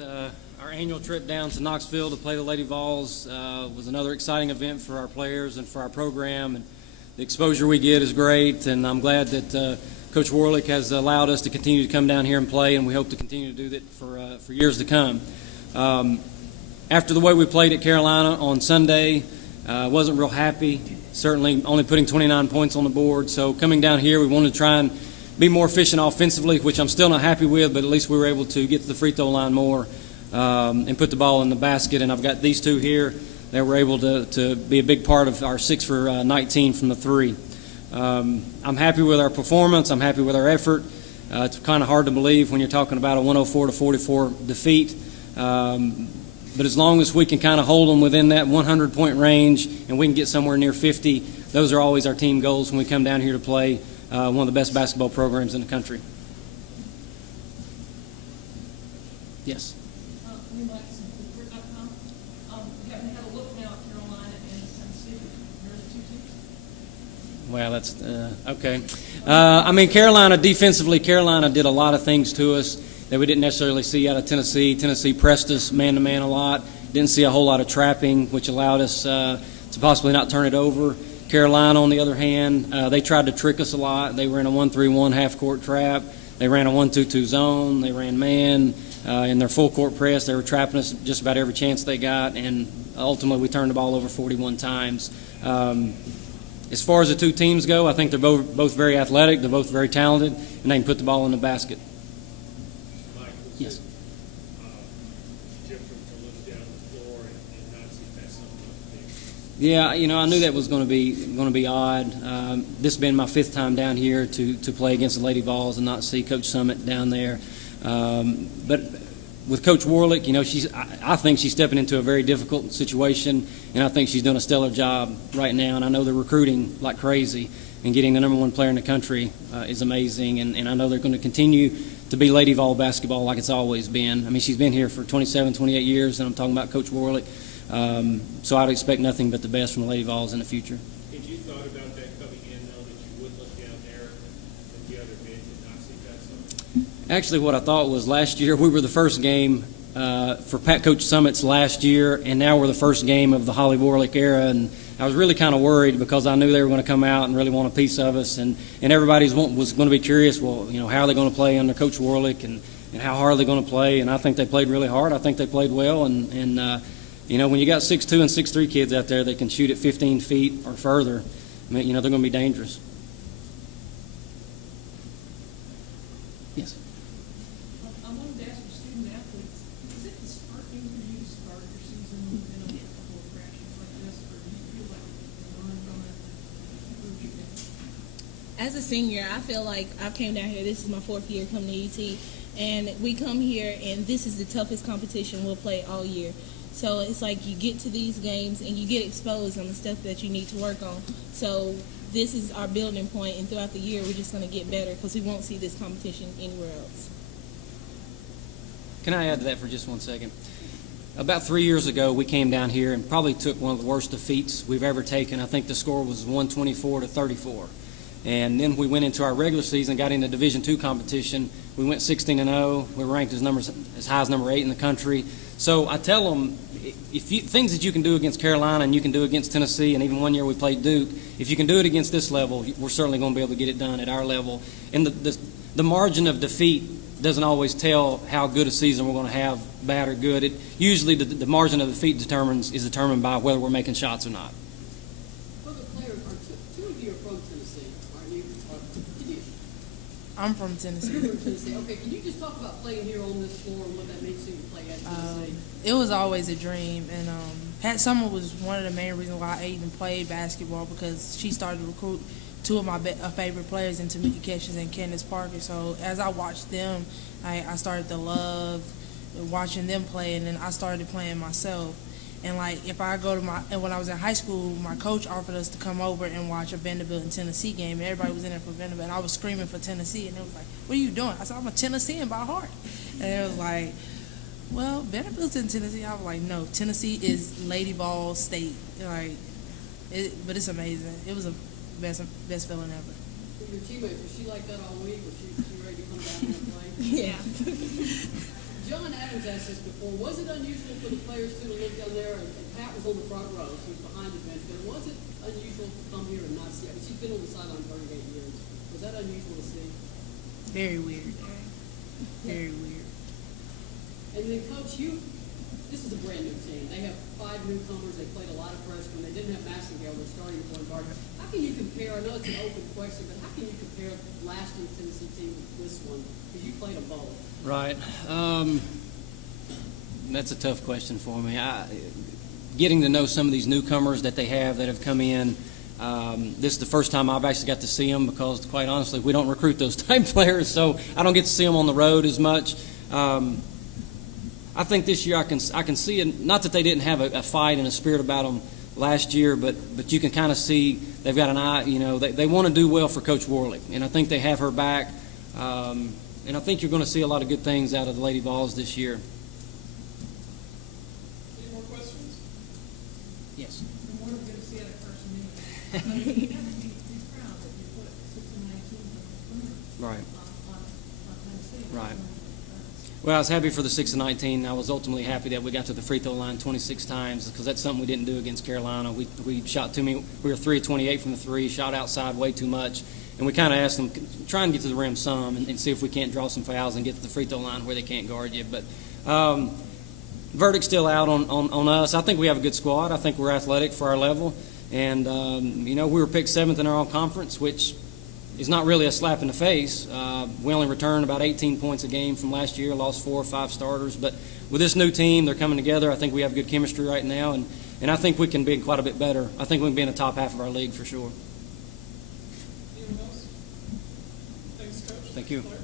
Our annual trip down to Knoxville to play the Lady Vols was another exciting event for our players and for our program. And the exposure we get is great, and I'm glad that Coach Warlick has allowed us to continue to come down here and play, and we hope to continue to do that for years to come. After the way we played at Carolina on Sunday, wasn't real happy, certainly only putting 29 points on the board. So coming down here, we wanted to try and be more efficient offensively, which I'm still not happy with, but at least we were able to get to the free throw line more and put the ball in the basket. And I've got these two here that were able to be a big part of our 6 for 19 from the three. I'm happy with our performance. I'm happy with our effort. It's kind of hard to believe when you're talking about a 104-44 defeat. But as long as we can kind of hold them within that 100-point range and we can get somewhere near 50, those are always our team goals when we come down here to play one of the best basketball programs in the country. Yes. We like some recruit.com. We haven't had a look now at Carolina and Tennessee. There's two teams. Well, that's okay. I mean, Carolina did a lot of things to us that we didn't necessarily see out of Tennessee. Tennessee pressed us man-to-man a lot. Didn't see a whole lot of trapping, which allowed us to possibly not turn it over. Carolina, on the other hand, they tried to trick us a lot. They were in a 1-3-1 half-court trap. They ran a 1-2-2 zone. They ran man. In their full-court press, they were trapping us just about every chance they got, and ultimately we turned the ball over 41 times. As far as the two teams go, I think they're both very athletic. They're both very talented, and they can put the ball in the basket. Mike, Yes. different to look down the floor and not see that something? Yeah, I knew that was going to be odd. This has been my 5th time down here to play against the Lady Vols and not see Coach Summit down there. But with Coach Warlick, I think she's stepping into a very difficult situation, and I think she's doing a stellar job right now. And I know they're recruiting like crazy, and getting the number 1 player in the country is amazing. And I know they're going to continue to be Lady Vol basketball like it's always been. I mean, she's been here for 27, 28 years, and I'm talking about Coach Warlick. So I'd expect nothing but the best from the Lady Vols in the future. Had you thought about that coming in, though, that you would look down there and the other men did not see that something? Actually, what I thought was last year we were the first game for Coach Summit's last year, and now we're the first game of the Holly Warlick era. And I was really kind of worried because I knew they were going to come out and really want a piece of us, and everybody was going to be curious. Well, how are they going to play under Coach Warlick, and how hard are they going to play? And I think they played really hard. I think they played well, and when you got 6'2" and 6'3" kids out there that can shoot at 15 feet or further, they're going to be dangerous. Yes. I wanted to ask your student athletes, is it disheartening for you to start your season in a couple of crashes like this, or do you feel like you learn from it and improve your game? As a senior, I feel like I've came down here. This is my 4th year coming to UT, and we come here, and this is the toughest competition we'll play all year. So it's like you get to these games and you get exposed on the stuff that you need to work on. So this is our building point, and throughout the year we're just going to get better because we won't see this competition anywhere else. Can I add to that for just 1 second? About 3 years ago, we came down here and probably took one of the worst defeats we've ever taken. I think the score was 124-34. And then we went into our regular season, got into Division II competition. We went 16-0. We were ranked as high as number 8 in the country. So I tell them, things that you can do against Carolina and you can do against Tennessee, and even one year we played Duke, if you can do it against this level, we're certainly going to be able to get it done at our level. And the margin of defeat doesn't always tell how good a season we're going to have, bad or good. Usually the margin of defeat is determined by whether we're making shots or not. I'm from Tennessee. You're from Tennessee. Okay, can you just talk about playing here on this floor and what that makes you play at Tennessee? It was always a dream, and Pat Summer was one of the main reasons why I even played basketball, because she started to recruit 2 of my favorite players in Tamika Catchings and Candace Parker. So as I watched them, I started to love watching them play, and then I started playing myself. And if I go to when I was in high school, my coach offered us to come over and watch a Vanderbilt and Tennessee game, and everybody was in there for Vanderbilt, and I was screaming for Tennessee, and it was like, what are you doing? I said, I'm a Tennessean by heart. And it was like, well, Vanderbilt's in Tennessee. I was like, no, Tennessee is Lady Vol State. But it's amazing. It was the best feeling ever. So your teammates, was she like that all week? Was she ready to come down and play? Yeah. John Adams asked this before. Was it unusual for the players to look down there? And Pat was on the front row, so he was behind the bench. But was it unusual to come here and not see? I mean, she's been on the sideline 38 years. Was that unusual to see? Very weird. Very weird. And then, Coach, this is a brand new team. They have 5 newcomers. They played a lot of freshmen. They didn't have Massengale. They're starting to point guard. How can you compare? I know it's an open question, but how can you compare last year's Tennessee team with this one? Because you played them both. Right. That's a tough question for me. Getting to know some of these newcomers that they have that have come in, this is the first time I've actually got to see them because, quite honestly, we don't recruit those type players, so I don't get to see them on the road as much. I think this year I can see it. Not that they didn't have a fight and a spirit about them last year, but you can kind of see they've got an eye. You know, they want to do well for Coach Worley, and I think they have her back. And I think you're going to see a lot of good things out of the Lady Vols this year. Any more questions? Yes. And what are we going to see out of Carson-Newman? I mean, you have to be proud that you put 6 and 19 Right. on Tennessee. Right. Well, I was happy for the 6 and 19. I was ultimately happy that we got to the free throw line 26 times because that's something we didn't do against Carolina. We shot too many. We were 3 of 28 from the three, shot outside way too much. And we kind of asked them, try and get to the rim some and see if we can't draw some fouls and get to the free throw line where they can't guard you. But verdict's still out on us. I think we have a good squad. I think we're athletic for our level. And, we were picked 7th in our all-conference, which is not really a slap in the face. We only returned about 18 points a game from last year, lost 4 or 5 starters. But with this new team, they're coming together. I think we have good chemistry right now, and I think we can be quite a bit better. I think we can be in the top half of our league for sure. Anyone else? Thanks, Coach. Thank you. Claire?